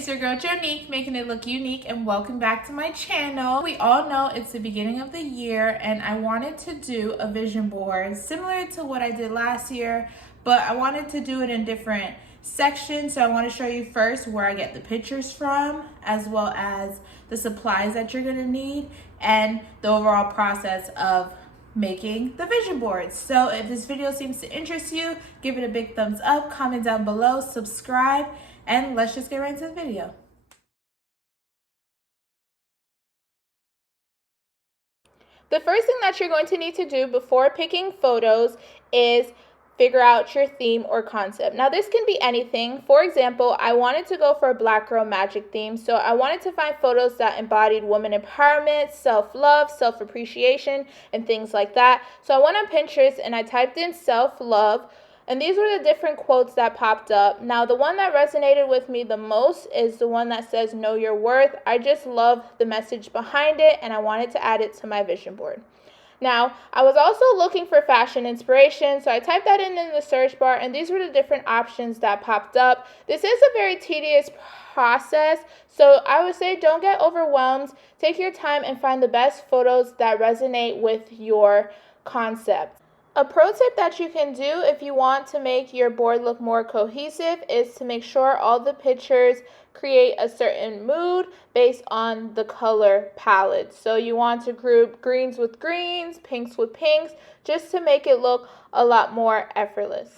it's your girl Jonique, making it look unique, and welcome back to my channel. We all know it's the beginning of the year and I wanted to do a vision board similar to what I did last year, but I wanted to do it in different sections. So I want to show you first where I get the pictures from, as well as the supplies that you're gonna need and the overall process of making the vision boards. So if this video seems to interest you, give it a big thumbs up, comment down below, subscribe, and let's just get right into the video. The first thing that you're going to need to do before picking photos is figure out your theme or concept. Now this can be anything. For example, I wanted to go for a Black Girl Magic theme, so I wanted to find photos that embodied woman empowerment, self-love, self-appreciation, and things like that. So I went on Pinterest and I typed in self-love, and these were the different quotes that popped up. Now the one that resonated with me the most is the one that says know your worth. I just love the message behind it and I wanted to add it to my vision board. Now, I was also looking for fashion inspiration, so I typed that in the search bar, and these were the different options that popped up. This is a very tedious process, so I would say don't get overwhelmed. Take your time and find the best photos that resonate with your concept. A pro tip that you can do if you want to make your board look more cohesive is to make sure all the pictures create a certain mood based on the color palette. So you want to group greens with greens, pinks with pinks, just to make it look a lot more effortless.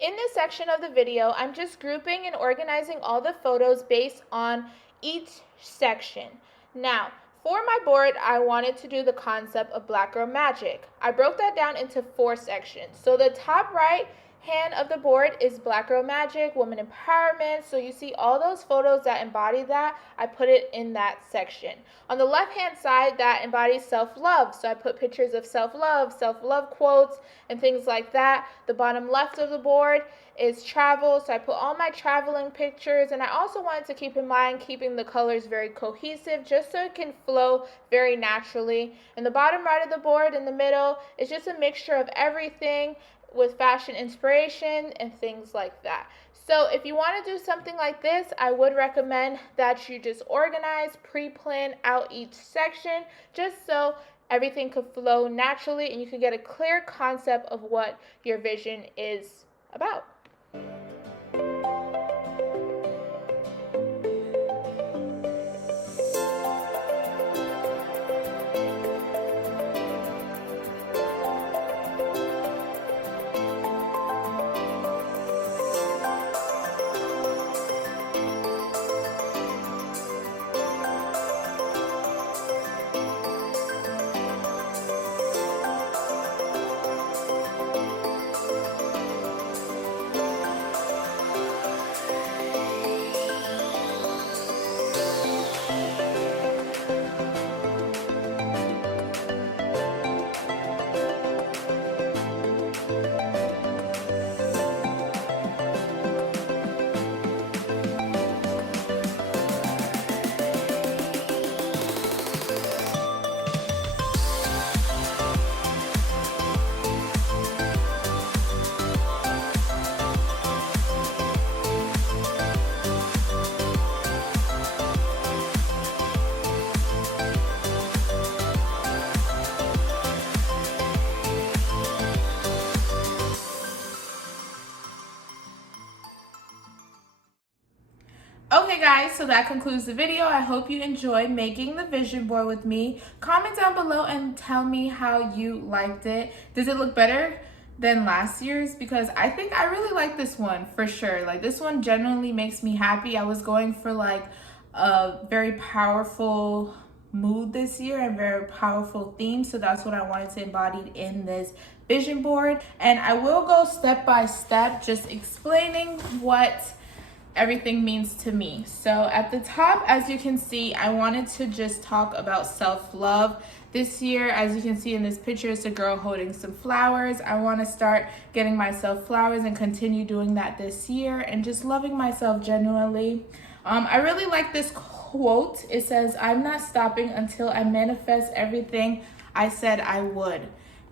In this section of the video, I'm just grouping and organizing all the photos based on each section. Now, for my board, I wanted to do the concept of Black Girl Magic. I broke that down into 4 sections. So the top right hand of the board is Black Girl Magic, woman empowerment. So you see all those photos that embody that, I put it in that section. On the left hand side, that embodies self-love. So I put pictures of self-love quotes, and things like that. The bottom left of the board is travel. So I put all my traveling pictures, and I also wanted to keep in mind keeping the colors very cohesive just so it can flow very naturally. And the bottom right of the board in the middle is just a mixture of everything with fashion inspiration and things like that. So if you want to do something like this, I would recommend that you just organize, pre-plan out each section just so everything could flow naturally and you can get a clear concept of what your vision is about. Okay guys, so that concludes the video. I hope you enjoyed making the vision board with me. Comment down below and tell me how you liked it. Does it look better than last year's? Because I think I really like this one for sure. Like, this one genuinely makes me happy. I was going for like a very powerful mood this year and very powerful theme, so that's what I wanted to embody in this vision board. And I will go step by step just explaining what everything means to me. So at the top, as you can see, I wanted to just talk about self-love. This year, as you can see in this picture, it's a girl holding some flowers. I want to start getting myself flowers and continue doing that this year and just loving myself genuinely. I really like this quote. It says, "I'm not stopping until I manifest everything I said I would."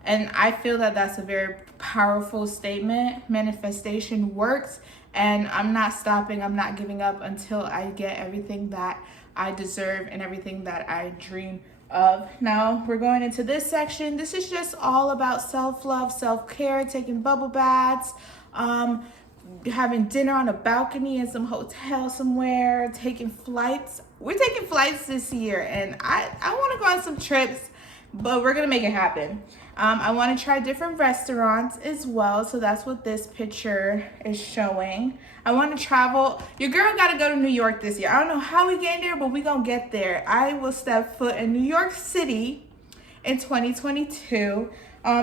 And I feel that that's a very powerful statement. Manifestation works, and I'm not stopping, I'm not giving up until I get everything that I deserve and everything that I dream of. Now we're going into this section. This is just all about self-love, self-care, taking bubble baths, having dinner on a balcony in some hotel somewhere, taking flights. We're taking flights this year, and I want to go on some trips, but we're gonna make it happen. I want to try different restaurants as well, so that's what this picture is showing. I want to travel. Your girl got to go to New York this year. I don't know how we get there, but we gonna get there. I will step foot in New York City in 2022.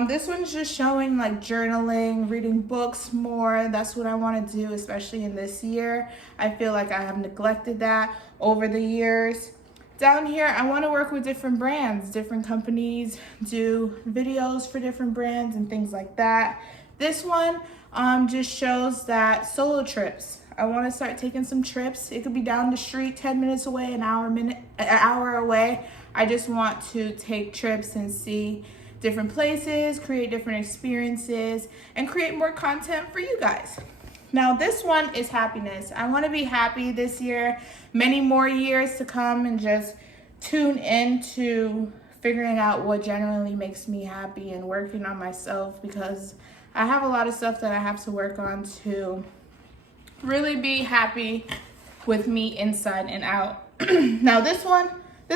This one's just showing like journaling, reading books more. That's what I want to do, especially in this year. I feel like I have neglected that over the years. Down here, I want to work with different brands, different companies, do videos for different brands and things like that. This one just shows that solo trips. I want to start taking some trips. It could be down the street, 10 minutes away, an hour away. I just want to take trips and see different places, create different experiences, and create more content for you guys. Now this one is happiness. I want to be happy this year, many more years to come, and just tune into figuring out what genuinely makes me happy and working on myself, because I have a lot of stuff that I have to work on to really be happy with me inside and out. Now this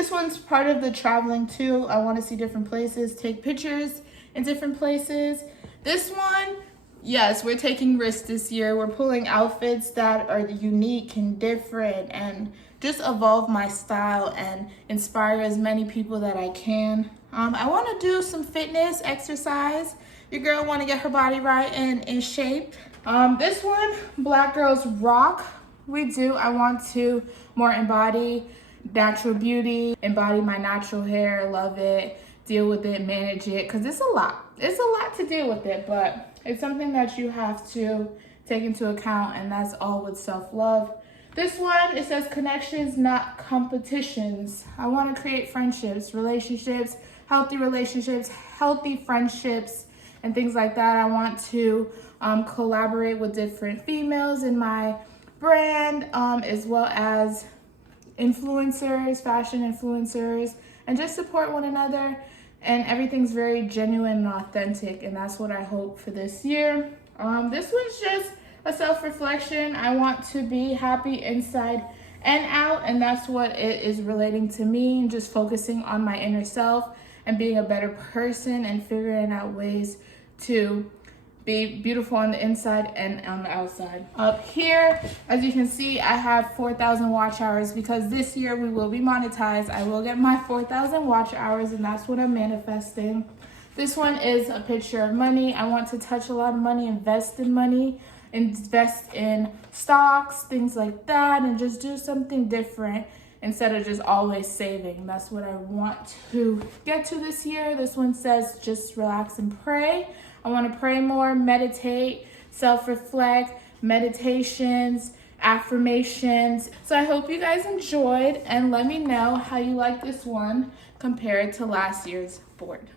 one's part of the traveling too. I want to see different places, take pictures in different places. This one, yes, we're taking risks this year. We're pulling outfits that are unique and different, and just evolve my style and inspire as many people that I can. I want to do some fitness, exercise. Your girl want to get her body right and in shape. This one, Black Girls Rock. I want to more embody natural beauty, embody my natural hair, love it, deal with it, manage it, because it's a lot. It's a lot to deal with it, but it's something that you have to take into account, and that's all with self-love. This one, it says connections, not competitions. I want to create friendships, relationships, healthy friendships, and things like that. I want to collaborate with different females in my brand, as well as influencers, fashion influencers, and just support one another. And everything's very genuine and authentic, and that's what I hope for this year. This one's just a self-reflection. I want to be happy inside and out, and that's what it is relating to me, and just focusing on my inner self and being a better person and figuring out ways to be beautiful on the inside and on the outside. Up here, as you can see, I have 4,000 watch hours, because this year we will be monetized. I will get my 4,000 watch hours, and that's what I'm manifesting. This one is a picture of money. I want to touch a lot of money, invest in stocks, things like that, and just do something different instead of just always saving. That's what I want to get to this year. This one says just relax and pray. I want to pray more, meditate, self-reflect, meditations, affirmations. So I hope you guys enjoyed, and let me know how you like this one compared to last year's board.